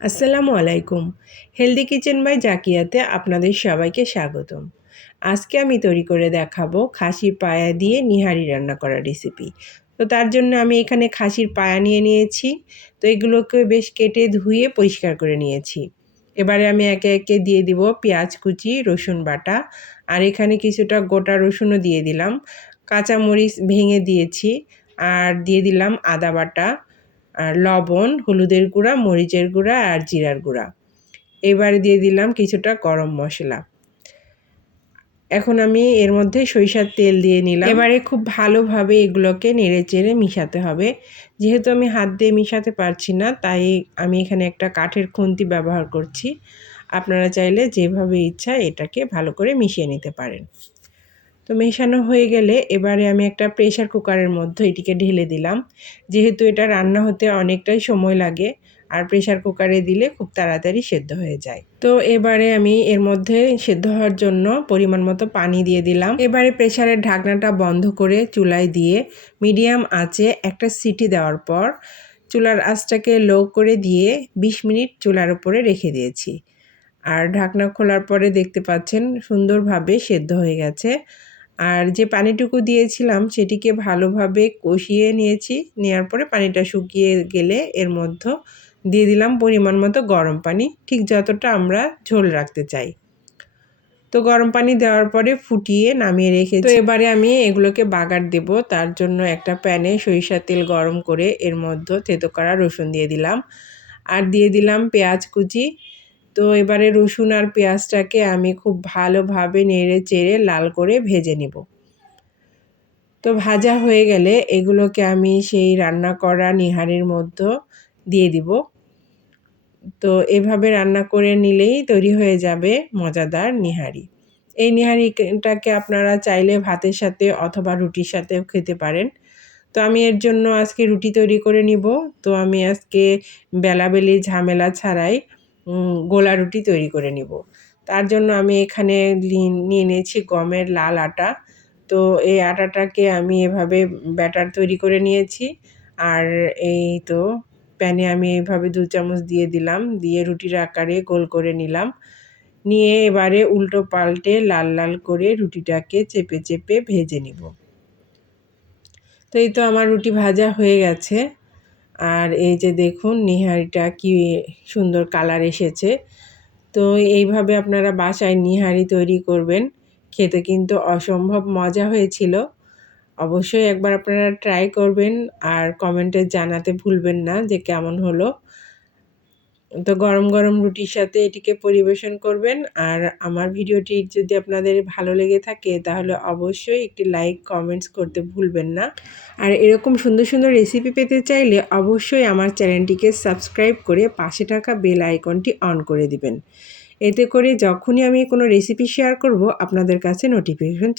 আসসালামু আলাইকুম। Healthy kitchen by জাকিয়াতে আপনাদের সবাইকে স্বাগতম। আজকে আমি তৈরি করে দেখাবো খাসির পায়া দিয়ে নিহারি রান্না করার রেসিপি তো তার জন্য আমি এখানে খাসির পায়া নিয়ে নিয়েছি। তো এগুলোকে বেশ কেটে ধুয়ে পরিষ্কার করে নিয়েছি। এবারে আমি একে একে দিয়ে দিব পেঁয়াজ কুচি, রসুন বাটা। আর এখানে কিছুটা গোটা রসুনও দিয়ে দিলাম। কাঁচামরিচ ভেঙে দিয়েছি। আর দিয়ে দিলাম আদা বাটা। আর লবণ, হলুদের গুঁড়া, মরিচের গুঁড়া আর জিরার গুঁড়া। এবারে দিয়ে দিলাম কিছুটা গরম মশলা। এখন আমি এর মধ্যে সরিষার তেল দিয়ে নিলাম। এবারে খুব ভালোভাবে এগুলোকে নেড়ে চেড়ে মিশাতে হবে। যেহেতু আমি হাত দিয়ে মিশাতে পারছি না, তাই আমি এখানে একটা কাঠের খুন্তি ব্যবহার করছি। আপনারা চাইলে যেভাবে ইচ্ছা এটাকে ভালো করে মিশিয়ে নিতে পারেন। তো মেশানো হয়ে গেলে এবারে আমি একটা প্রেশার কুকারের মধ্যে এটিকে ঢেলে দিলাম। যেহেতু এটা রান্না হতে অনেকটাই সময় লাগে, আর প্রেশার কুকারে দিলে খুব তাড়াতাড়ি সেদ্ধ হয়ে যায়। তো এবারে আমি এর মধ্যে সেদ্ধ হওয়ার জন্য পরিমাণ মতো পানি দিয়ে দিলাম। এবারে প্রেশারের ঢাকনাটা বন্ধ করে চুলায় দিয়ে মিডিয়াম আঁচে একটা সিটি দেওয়ার পর চুলার আঁচটাকে লো করে দিয়ে ২০ মিনিট চুলার উপরে রেখে দিয়েছি। আর ঢাকনা খোলার পরে দেখতে পাচ্ছেন সুন্দরভাবে সেদ্ধ হয়ে গেছে। আর যে পানিটুকু দিয়েছিলাম সেটিকে ভালোভাবে কষিয়ে নিয়েছি। নেওয়ার পরে পানিটা শুকিয়ে গেলে এর মধ্যে দিয়ে দিলাম পরিমাণ মতো গরম পানি, ঠিক যতটা আমরা ঝোল রাখতে চাই। তো গরম পানি দেওয়ার পরে ফুটিয়ে নামিয়ে রেখে তো এবারে আমি এগুলোকে বাগার দেব, তার জন্য একটা প্যানে সরিষার তেল গরম করে এর মধ্যে থেতো করা রসুন দিয়ে দিলাম। আর দিয়ে দিলাম পেঁয়াজ কুচি। তো এবারে রসুন আর পেঁয়াজটাকে আমি খুব ভালোভাবে নেড়ে চেড়ে লাল করে ভেজে নেব। তো ভাজা হয়ে গেলে এগুলোকে আমি সেই রান্না করা নিহারির মধ্যে দিয়ে দিব। তো এভাবে রান্না করে নিলেই তৈরি হয়ে যাবে মজাদার নিহারি। এই নিহারিটাকে আপনারা চাইলে ভাতের সাথে অথবা রুটির সাথেও খেতে পারেন। তো আমি এর জন্য আজকে রুটি তৈরি করে নিব। তো আমি আজকে বেলাবেলি ঝামেলা ছাড়াই গোলা রুটি তৈরি করে নিব। তার জন্য আমি এখানে নিয়ে নিয়েছি গমের লাল আটা। তো এই আটাটাকে আমি এভাবে ব্যাটার তৈরি করে নিয়েছি। আর এই তো প্যানে আমি এভাবে দু চামচ দিয়ে দিলাম, দিয়ে রুটির আকারে গোল করে নিলাম। নিয়ে এবারে উল্টো পাল্টে লাল লাল করে রুটিটাকে চেপে চেপে ভেজে নিব। তো এই তো আমার রুটি ভাজা হয়ে গেছে। আর এই যে দেখুন নিহারিটা কি সুন্দর কালার এসেছে। তো এইভাবে আপনারা বাসায় নিহারি তৈরি করবেন। খেতে কিন্তু অসম্ভব মজা হয়েছিল। অবশ্যই একবার আপনারা ট্রাই করবেন আর কমেন্টে জানাতে ভুলবেন না যে কেমন হলো। তো গরম গরম রুটির সাথে এটিকে পরিবেশন করবেন। আর আমার ভিডিওটি যদি আপনাদের ভালো লেগে থাকে, তাহলে অবশ্যই একটি লাইক কমেন্টস করতে ভুলবেন না। আর এরকম সুন্দর সুন্দর রেসিপি পেতে চাইলে অবশ্যই আমার চ্যানেলটিকে সাবস্ক্রাইব করে পাশে থাকা বেল আইকনটি অন করে দিবেন। এতে করে যখনই আমি কোনো রেসিপি শেয়ার করব, আপনাদের কাছে নোটিফিকেশন